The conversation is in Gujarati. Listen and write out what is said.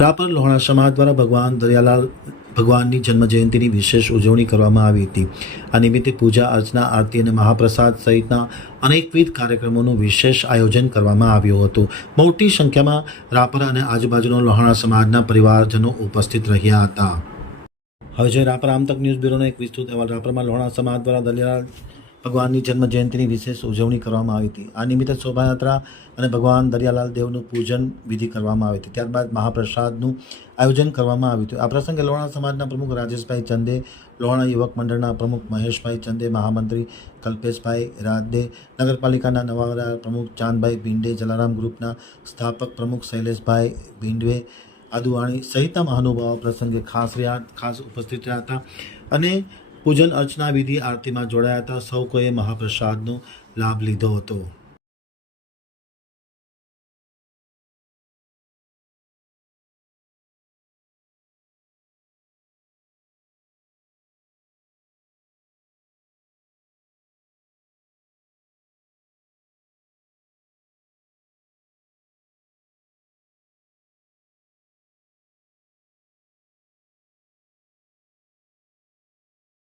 રાપર લોહાણા સમાજ દ્વારા ભગવાન દરિયાલાલ ભગવાનની જન્મજયંતિની વિશેષ ઉજવણી કરવામાં આવી હતી. આ નિમિત્તે પૂજા અર્ચના, આરતી અને મહાપ્રસાદ સહિતના અનેકવિધ કાર્યક્રમોનું વિશેષ આયોજન કરવામાં આવ્યું હતું. મોટી સંખ્યામાં રાપર અને આજુબાજુના લોહાણા સમાજના પરિવારજનો ઉપસ્થિત રહ્યા હતા. હવે જોઈએ રાપર આમતક ન્યૂઝ બ્યુરોનો એક વિસ્તૃત અહેવાલ. રાપરમાં લોહાણા સમાજ દ્વારા દલિયાલાલ ભગવાનની જન્મ જયંતિની વિશેષ ઉજવણી કરવામાં આવી હતી. આ નિમિત્તે શોભાયાત્રા અને ભગવાન દરિયાલાલ દેવનું પૂજન વિધિ કરવામાં આવી હતી. ત્યારબાદ મહાપ્રસાદનું આયોજન કરવામાં આવ્યું હતું. આ પ્રસંગે લોહાણા સમાજના પ્રમુખ રાજેશભાઈ ચંદે લોહાણા યુવક મંડળના પ્રમુખ મહેશભાઈ ચંદે, મહામંત્રી કલ્પેશભાઈ રાદે, નગરપાલિકાના નવાવરા પ્રમુખ ચાંદભાઈ ભીંડે, જલારામ ગ્રુપના સ્થાપક પ્રમુખ શૈલેષભાઈ ભીંડવે, આદુવાણી સહિતના મહાનુભાવો પ્રસંગે ખાસ રહ્યા, ખાસ ઉપસ્થિત રહ્યા હતા. અને પૂજન અર્ચના વિધિ આરતીમાં જોડાયા હતા. સૌ કોઈએ મહાપ્રસાદનો લાભ લીધો હતો.